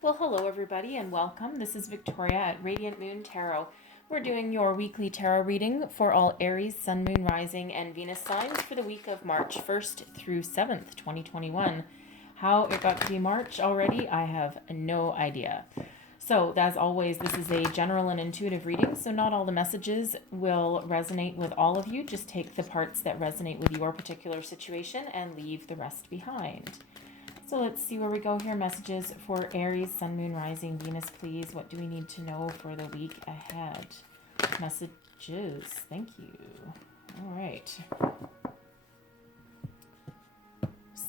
Well, hello everybody and welcome. This is Victoria at Radiant Moon Tarot. We're doing your weekly tarot reading for all Aries, Sun, Moon, Rising, and Venus signs for the week of March 1st through 7th, 2021. How it got to be March already, I have no idea. So, as always, this is a general and intuitive reading, so not all the messages will resonate with all of you. Just take the parts that resonate with your particular situation and leave the rest behind. So let's see where we go here. Messages for Aries, Sun, Moon, Rising, Venus, please. What do we need to know for the week ahead? Messages. Thank you. All right.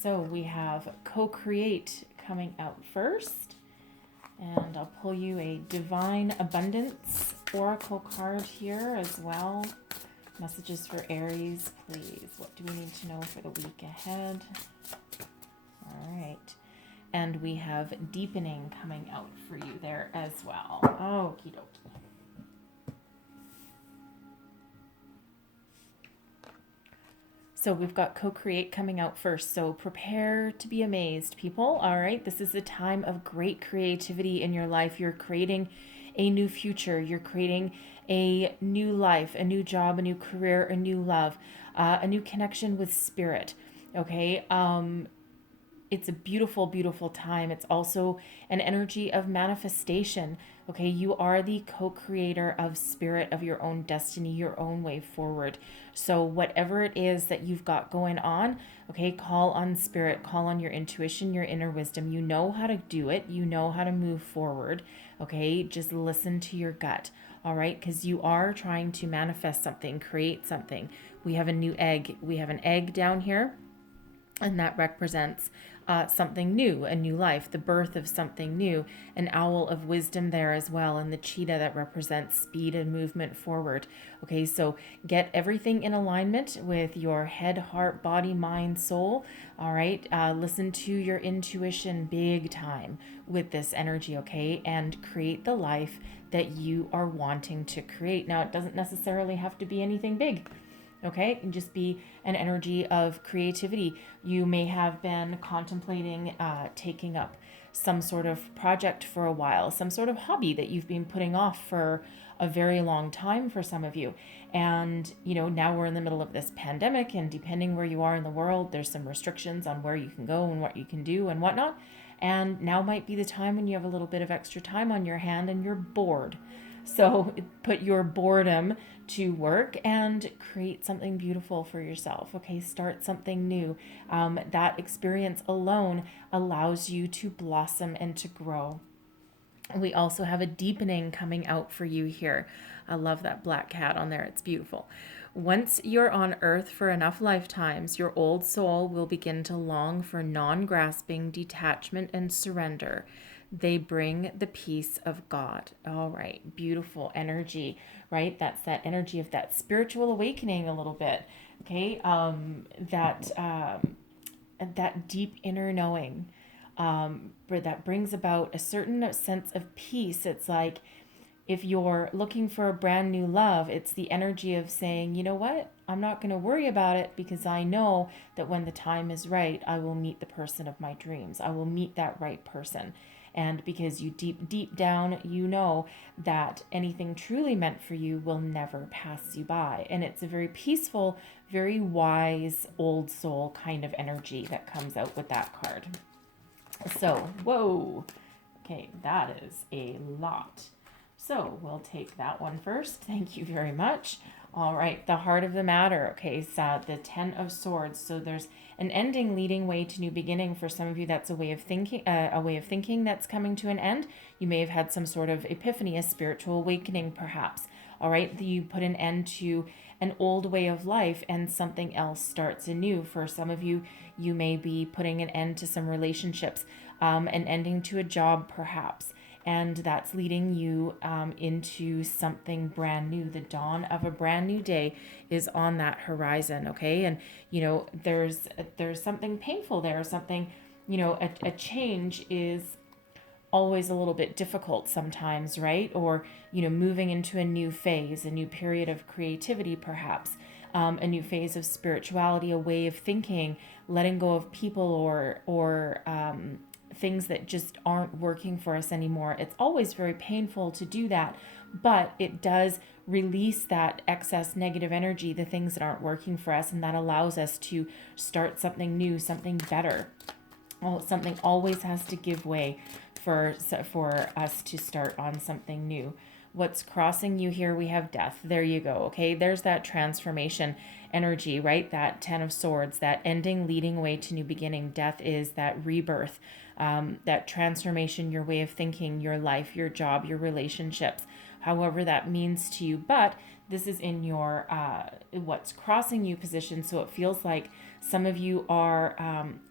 So we have co-create coming out first. And I'll pull you a Divine Abundance Oracle card here as well. Messages for Aries, please. What do we need to know for the week ahead? All right. And we have deepening coming out for you there as well. Okie dokie. So we've got co-create coming out first. So prepare to be amazed, people. All right. This is a time of great creativity in your life. You're creating a new future. You're creating a new life, a new job, a new career, a new love, a new connection with spirit. Okay. It's a beautiful, beautiful time. It's also an energy of manifestation. Okay, you are the co-creator of spirit, of your own destiny, your own way forward. So whatever it is that you've got going on, okay, call on spirit, call on your intuition, your inner wisdom. You know how to do it. You know how to move forward. Okay, just listen to your gut. All right, because you are trying to manifest something, create something. We have a new egg. We have an egg down here, and that represents something new, a new life, the birth of something new, an owl of wisdom there as well, and the cheetah that represents speed and movement forward. Okay, so get everything in alignment with your head, heart, body, mind, soul. All right, listen to your intuition big time with this energy, okay, and create the life that you are wanting to create. Now, it doesn't necessarily have to be anything big. Okay, it can just be an energy of creativity. You may have been contemplating taking up some sort of project for a while, some sort of hobby that you've been putting off for a very long time for some of you. And, now we're in the middle of this pandemic, and depending where you are in the world, there's some restrictions on where you can go and what you can do and whatnot. And now might be the time when you have a little bit of extra time on your hand and you're bored. So put your boredom to work and create something beautiful for yourself. Okay, start something new. That experience alone allows you to blossom and to grow. We also have a deepening coming out for you here. I love that black cat on there. It's beautiful. Once you're on earth for enough lifetimes, your old soul will begin to long for non-grasping detachment and surrender. They bring the peace of God. All right, beautiful energy, right? That's that energy of that spiritual awakening a little bit. Okay, that deep inner knowing, that brings about a certain sense of peace. It's like if you're looking for a brand new love, it's the energy of saying, you know what? I'm not going to worry about it because I know that when the time is right, I will meet the person of my dreams. I will meet that right person. And because you deep down, you know that anything truly meant for you will never pass you by. And it's a very peaceful, very wise, old soul kind of energy that comes out with that card. So, whoa. Okay, that is a lot. So we'll take that one first. Thank you very much. All right, the heart of the matter. Okay, so the 10 of Swords. So there's an ending leading way to new beginning. For some of you, that's a way of thinking that's coming to an end. You may have had some sort of epiphany, a spiritual awakening, perhaps. All right, you put an end to an old way of life and something else starts anew. For some of you, you may be putting an end to some relationships, an ending to a job, perhaps. And that's leading you into something brand new. The dawn of a brand new day is on that horizon, okay? And, there's something painful there, something, a change is always a little bit difficult sometimes, right? Or, moving into a new phase, a new period of creativity, perhaps, a new phase of spirituality, a way of thinking, letting go of people or things that just aren't working for us anymore. It's always very painful to do that, but it does release that excess negative energy, the things that aren't working for us, and that allows us to start something new, something better. Well, something always has to give way for us to start on something new. What's crossing you here? We have death. There you go. Okay, there's that transformation energy, right? That 10 of Swords, that ending leading away to new beginning. Death is that rebirth, that transformation, your way of thinking, your life, your job, your relationships, however that means to you. But this is in your what's crossing you position, so it feels like some of you are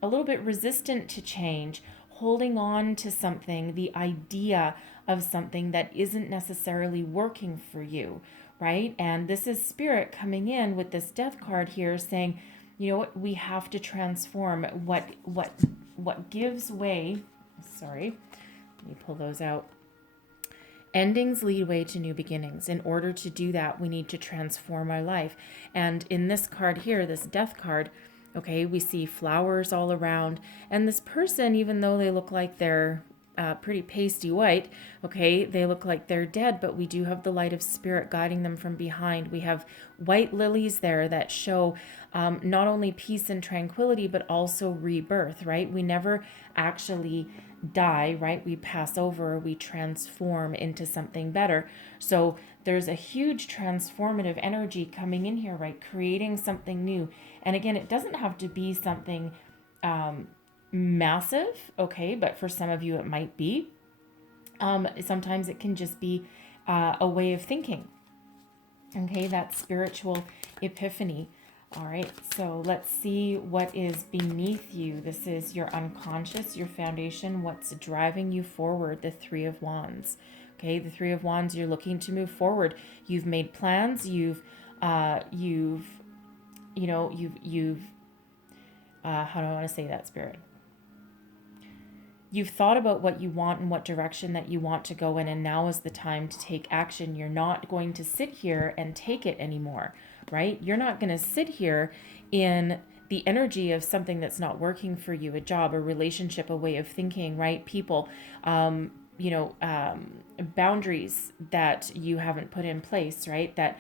a little bit resistant to change, holding on to something, the idea of something that isn't necessarily working for you, right? And this is Spirit coming in with this Death card here saying, you know what, we have to transform what gives way. Sorry, let me pull those out. Endings lead way to new beginnings. In order to do that, we need to transform our life. And in this card here, this Death card, okay, we see flowers all around. And this person, even though they look like they're pretty pasty white, okay, they look like they're dead, but we do have the light of Spirit guiding them from behind. We have white lilies there that show not only peace and tranquility, but also rebirth, right? We never actually die, right? We pass over, we transform into something better. So there's a huge transformative energy coming in here, right? Creating something new. And again, it doesn't have to be something massive, okay, but for some of you it might be. Sometimes it can just be a way of thinking, okay, that spiritual epiphany. All right, so let's see what is beneath you. This is your unconscious, your foundation, what's driving you forward, the Three of Wands. Okay, the Three of Wands, you're looking to move forward. You've made plans, how do I want to say that, Spirit? You've thought about what you want and what direction that you want to go in, and now is the time to take action. You're not going to sit here and take it anymore, right? You're not going to sit here in the energy of something that's not working for you, a job, a relationship, a way of thinking, right? People, boundaries that you haven't put in place, right? That,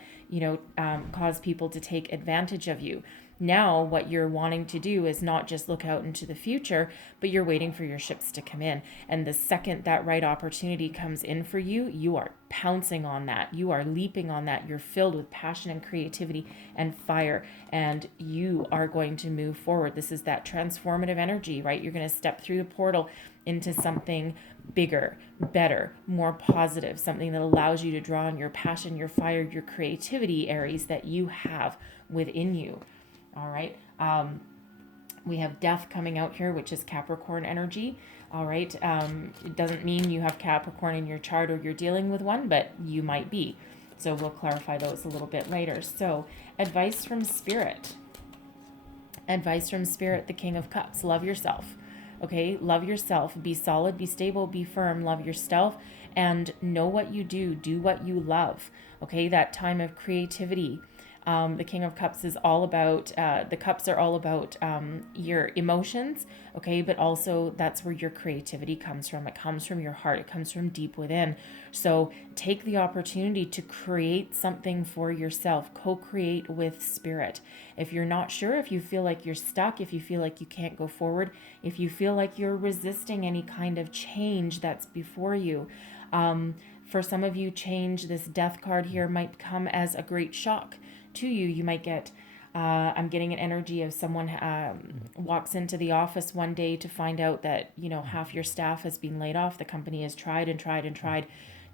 cause people to take advantage of you. Now, what you're wanting to do is not just look out into the future, but you're waiting for your ships to come in. And the second that right opportunity comes in for you, you are pouncing on that. You are leaping on that. You're filled with passion and creativity and fire, and you are going to move forward. This is that transformative energy, right? You're going to step through the portal into something bigger, better, more positive, something that allows you to draw on your passion, your fire, your creativity, Aries, that you have within you. All right. We have Death coming out here, which is Capricorn energy. All right. It doesn't mean you have Capricorn in your chart or you're dealing with one, but you might be. So we'll clarify those a little bit later. So advice from Spirit. Advice from Spirit, the King of Cups. Love yourself. Okay. Love yourself. Be solid, be stable, be firm. Love yourself and know what you do. Do what you love. Okay. That time of creativity. The King of Cups is all about, the cups are all about your emotions, okay? But also that's where your creativity comes from. It comes from your heart. It comes from deep within. So take the opportunity to create something for yourself. Co-create with Spirit. If you're not sure, if you feel like you're stuck, if you feel like you can't go forward, if you feel like you're resisting any kind of change that's before you, for some of you, change, this Death card here might come as a great shock to you. You might get, I'm getting an energy of someone walks into the office one day to find out that, half your staff has been laid off. The company has tried and tried and tried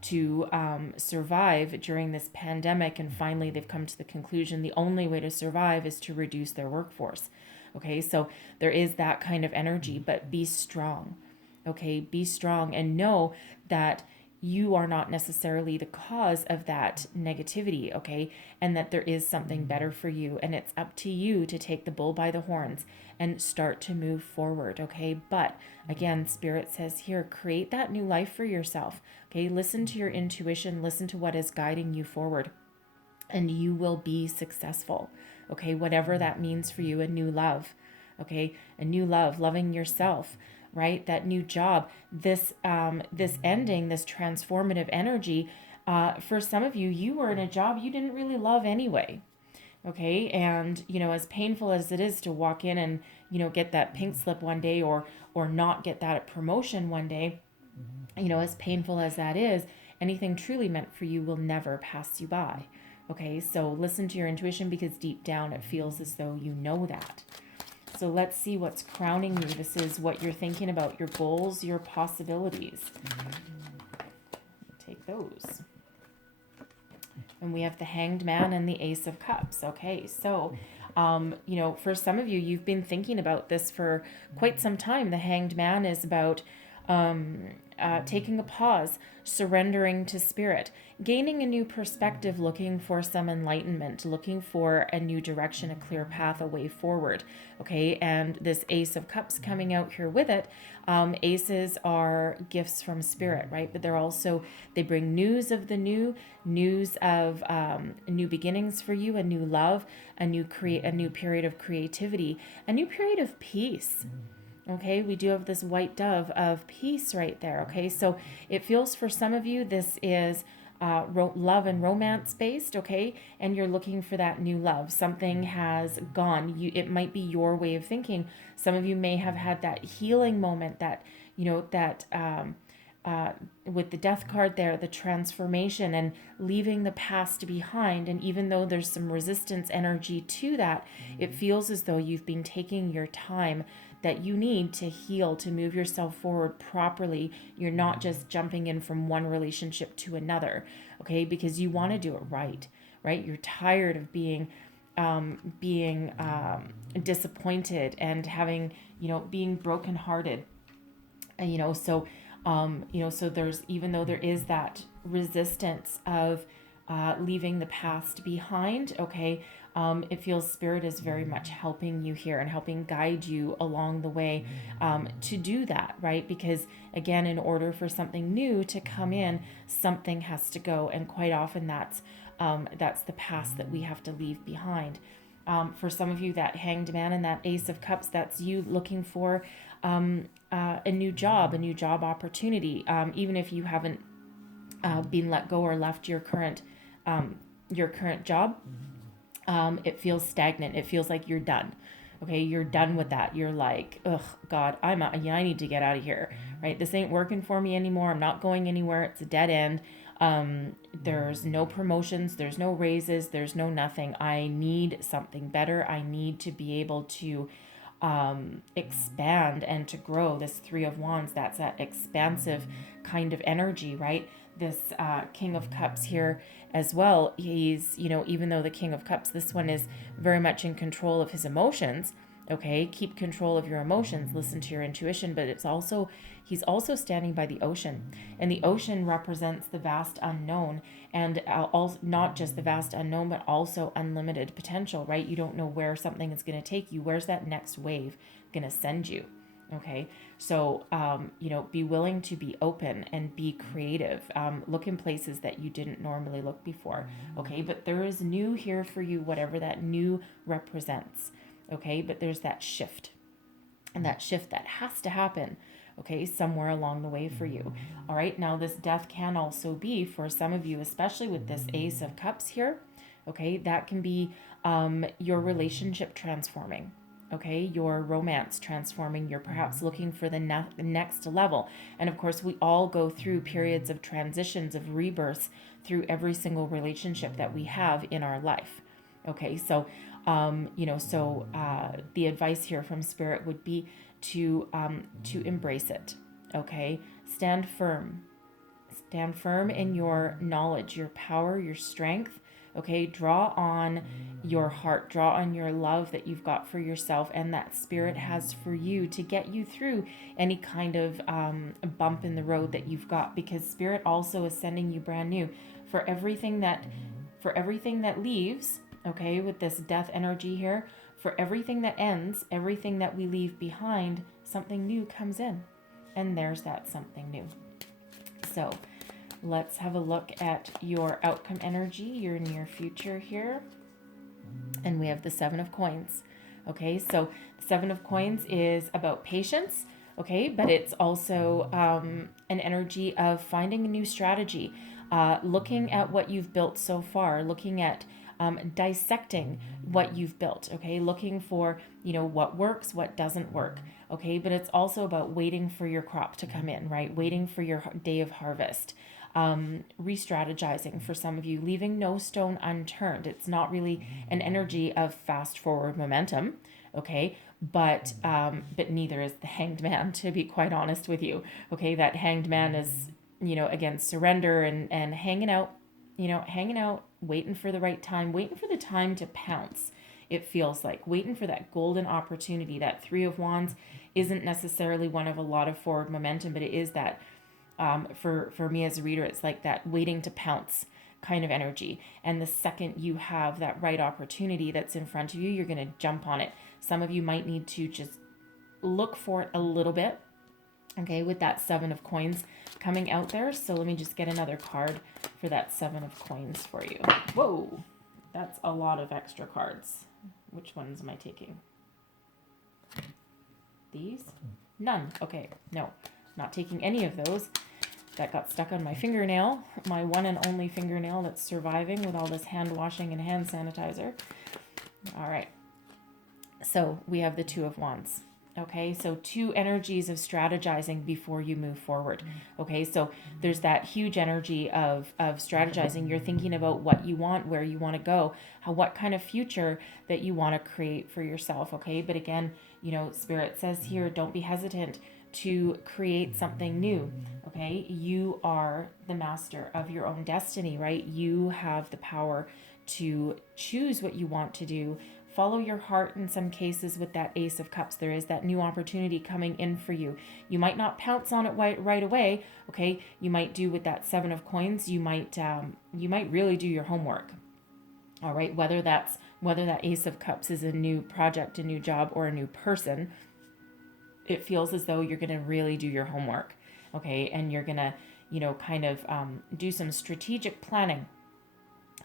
to survive during this pandemic. And finally, they've come to the conclusion the only way to survive is to reduce their workforce. Okay, so there is that kind of energy, but be strong. Okay, be strong and know that you are not necessarily the cause of that negativity, okay? And that there is something better for you. And it's up to you to take the bull by the horns and start to move forward, okay? But again, Spirit says here, create that new life for yourself, okay? Listen to your intuition, listen to what is guiding you forward, and you will be successful, okay? Whatever that means for you, a new love, okay? A new love, loving yourself, right? That new job, this ending, this transformative energy. For some of you, you were in a job you didn't really love anyway. Okay. And, as painful as it is to walk in and, get that pink slip one day, or not get that promotion one day, as painful as that is, anything truly meant for you will never pass you by. Okay. So listen to your intuition, because deep down it feels as though you know that. So let's see what's crowning you. This is what you're thinking about, your goals, your possibilities. Take those. And we have the Hanged Man and the Ace of Cups. Okay, so, for some of you, you've been thinking about this for quite some time. The Hanged Man is about taking a pause, surrendering to spirit, gaining a new perspective, looking for some enlightenment, looking for a new direction, a clear path, a way forward. Okay, and this Ace of Cups coming out here with it. Aces are gifts from spirit, right? But they bring news of the new, news of new beginnings for you, a new love, a new period of creativity, a new period of peace. Okay, we do have this white dove of peace right there. Okay, so it feels for some of you this is love and romance based. Okay, and you're looking for that new love. Something has gone. It might be your way of thinking. Some of you may have had that healing moment, that with the death card there, the transformation and leaving the past behind. And even though there's some resistance energy to that, it feels as though you've been taking your time that you need to heal, to move yourself forward properly. You're not just jumping in from one relationship to another, okay? Because you want to do it right? You're tired of being disappointed and having, being brokenhearted. And, so there's, even though there is that resistance of leaving the past behind, okay, it feels spirit is very much helping you here and helping guide you along the way to do that, right? Because again, in order for something new to come in, something has to go, and quite often that's the past that we have to leave behind. For some of you, that Hanged Man and that Ace of Cups, that's you looking for a new job opportunity, even if you haven't been let go or left your current job. It feels stagnant. It feels like you're done. Okay, you're done with that. You're like, ugh, God, I need to get out of here, right? This ain't working for me anymore. I'm not going anywhere. It's a dead end. There's no promotions. There's no raises. There's no nothing. I need something better. I need to be able to expand and to grow. This Three of Wands, that's that expansive kind of energy, right? This King of Cups here as well. He's, even though the King of Cups, this one is very much in control of his emotions. Okay, keep control of your emotions, listen to your intuition, but he's also standing by the ocean, and the ocean represents the vast unknown, and also not just the vast unknown, but also unlimited potential, right? You don't know where something is going to take you. Where's that next wave going to send you? Okay, so, be willing to be open and be creative. Look in places that you didn't normally look before. Okay, but there is new here for you, whatever that new represents. Okay, but there's that shift, and that shift that has to happen, okay, somewhere along the way for you. All right, now this death can also be, for some of you, especially with this Ace of Cups here, okay, that can be your relationship transforming. Okay, your romance transforming. You're perhaps looking for the next level. And of course, we all go through periods of transitions, of rebirths through every single relationship that we have in our life. Okay, so, the advice here from Spirit would be to embrace it. Okay, stand firm in your knowledge, your power, your strength. Okay, draw on your heart, draw on your love that you've got for yourself and that Spirit has for you to get you through any kind of bump in the road that you've got, because Spirit also is sending you brand new for everything that leaves. Okay, with this death energy here, for everything that ends, everything that we leave behind, something new comes in, and there's that something new. So let's have a look at your outcome energy, your near future here. And we have the Seven of Coins. Okay, so the Seven of Coins is about patience, Okay, but it's also an energy of finding a new strategy, looking at what you've built so far, looking at dissecting what you've built, okay, looking for, what works, what doesn't work, okay, but it's also about waiting for your crop to come in, right? Waiting for your day of harvest. Re-strategizing for some of you, leaving no stone unturned. It's not really an energy of fast forward momentum, okay, but neither is the Hanged Man, to be quite honest with you. Okay, that Hanged Man is, again, surrender and hanging out, hanging out, waiting for the right time, waiting for the time to pounce. It feels like waiting for that golden opportunity. That Three of Wands isn't necessarily one of a lot of forward momentum, but it is that, for me as a reader, it's like that waiting to pounce kind of energy. And the second you have that right opportunity that's in front of you, you're going to jump on it. Some of you might need to just look for it a little bit, okay, with that Seven of Coins coming out there. So let me just get another card for that Seven of Coins for you. Whoa, that's a lot of extra cards. Which ones am I taking? These? None. Okay, no, not taking any of those. That got stuck on my fingernail, my one and only fingernail that's surviving with all this hand washing and hand sanitizer. All right. So we have the Two of Wands. Okay, so two energies of strategizing before you move forward. Okay, so there's that huge energy of strategizing. You're thinking about what you want, where you want to go, what kind of future that you want to create for yourself. Okay, but again, Spirit says here, don't be hesitant to create something new. Okay, you are the master of your own destiny, right? You have the power to choose what you want to do. Follow your heart in some cases with that Ace of Cups. There is that new opportunity coming in for you. You might not pounce on it right away, okay? You might do with that Seven of Coins. You might really do your homework. All right, whether that Ace of Cups is a new project, a new job, or a new person, it feels as though you're going to really do your homework, okay? And you're going to, kind of do some strategic planning.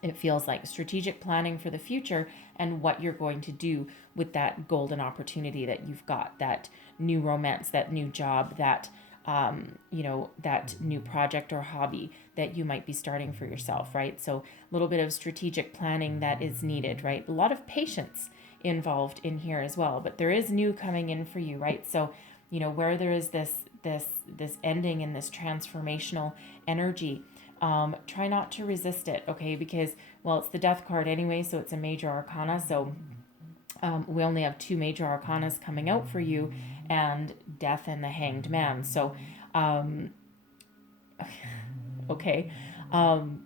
It feels like strategic planning for the future and what you're going to do with that golden opportunity that you've got, that new romance, that new job, that, that new project or hobby that you might be starting for yourself, right? So a little bit of strategic planning that is needed, right? A lot of patience involved in here as well, but there is new coming in for you, right? So, where there is this ending and this transformational energy, try not to resist it, okay? Because, well, it's the Death card anyway, so it's a major arcana. So we only have two major arcanas coming out for you, and Death and the Hanged Man. So, okay. I'm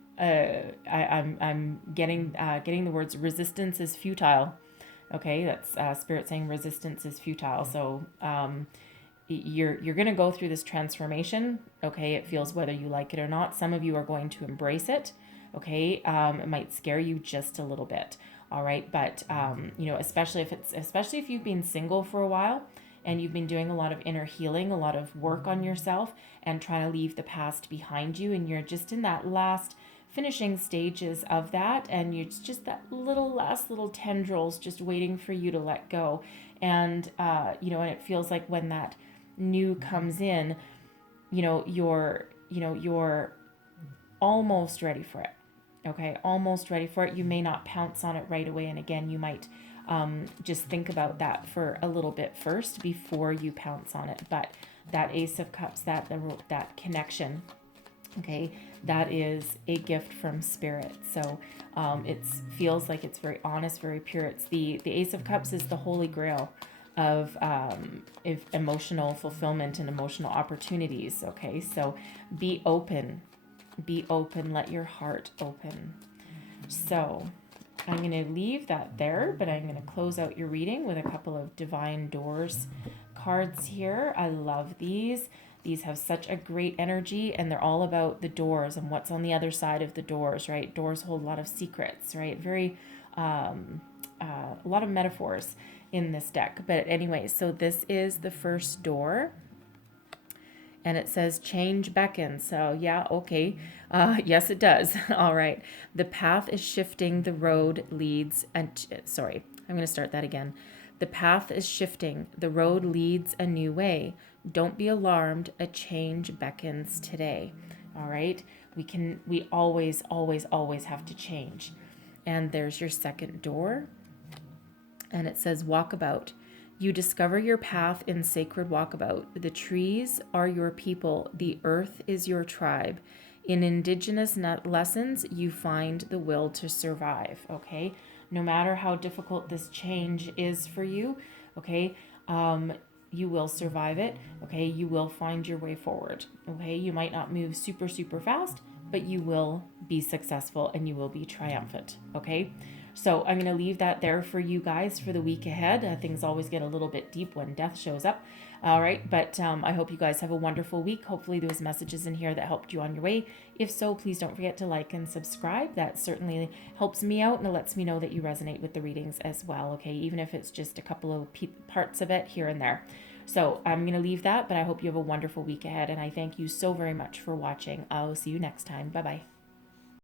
getting the words resistance is futile. Okay, that's Spirit saying resistance is futile. So you're going to go through this transformation. Okay, it feels whether you like it or not. Some of you are going to embrace it. Okay, it might scare you just a little bit. All right, but especially if you've been single for a while and you've been doing a lot of inner healing, a lot of work on yourself, and trying to leave the past behind you, and you're just in that last finishing stages of that, and it's just that last little tendrils just waiting for you to let go. And and it feels like when that new comes in, you're almost ready for it. Okay, almost ready for it. You may not pounce on it right away, and again, you might just think about that for a little bit first before you pounce on it. But that Ace of Cups, that connection, okay, that is a gift from Spirit. So it feels like it's very honest, very pure. It's the Ace of Cups is the holy grail of emotional fulfillment and emotional opportunities. Okay, so be open, let your heart open. So I'm going to leave that there, but I'm going to close out your reading with a couple of Divine Doors cards here. I love these. These have such a great energy, and they're all about the doors and what's on the other side of the doors, right? Doors hold a lot of secrets, right? Very, a lot of metaphors in this deck. But anyway, so this is the first door, and it says change beckons. So yeah, okay. Yes, it does. All right. The path is shifting. The road leads, sorry, I'm going to start that again. The path is shifting. The road leads a new way. Don't be alarmed. A change beckons today. All right. We always, always, always have to change. And there's your second door. And it says walkabout. You discover your path in sacred walkabout. The trees are your people. The earth is your tribe. In indigenous lessons, you find the will to survive. Okay. No matter how difficult this change is for you, okay, you will survive it. Okay. You will find your way forward. Okay. You might not move super, super fast, but you will be successful and you will be triumphant. Okay. So I'm going to leave that there for you guys for the week ahead. Things always get a little bit deep when death shows up. All right. But I hope you guys have a wonderful week. Hopefully there was messages in here that helped you on your way. If so, please don't forget to like and subscribe. That certainly helps me out and it lets me know that you resonate with the readings as well. Okay. Even if it's just a couple of parts of it here and there. So I'm going to leave that, but I hope you have a wonderful week ahead. And I thank you so very much for watching. I'll see you next time. Bye-bye.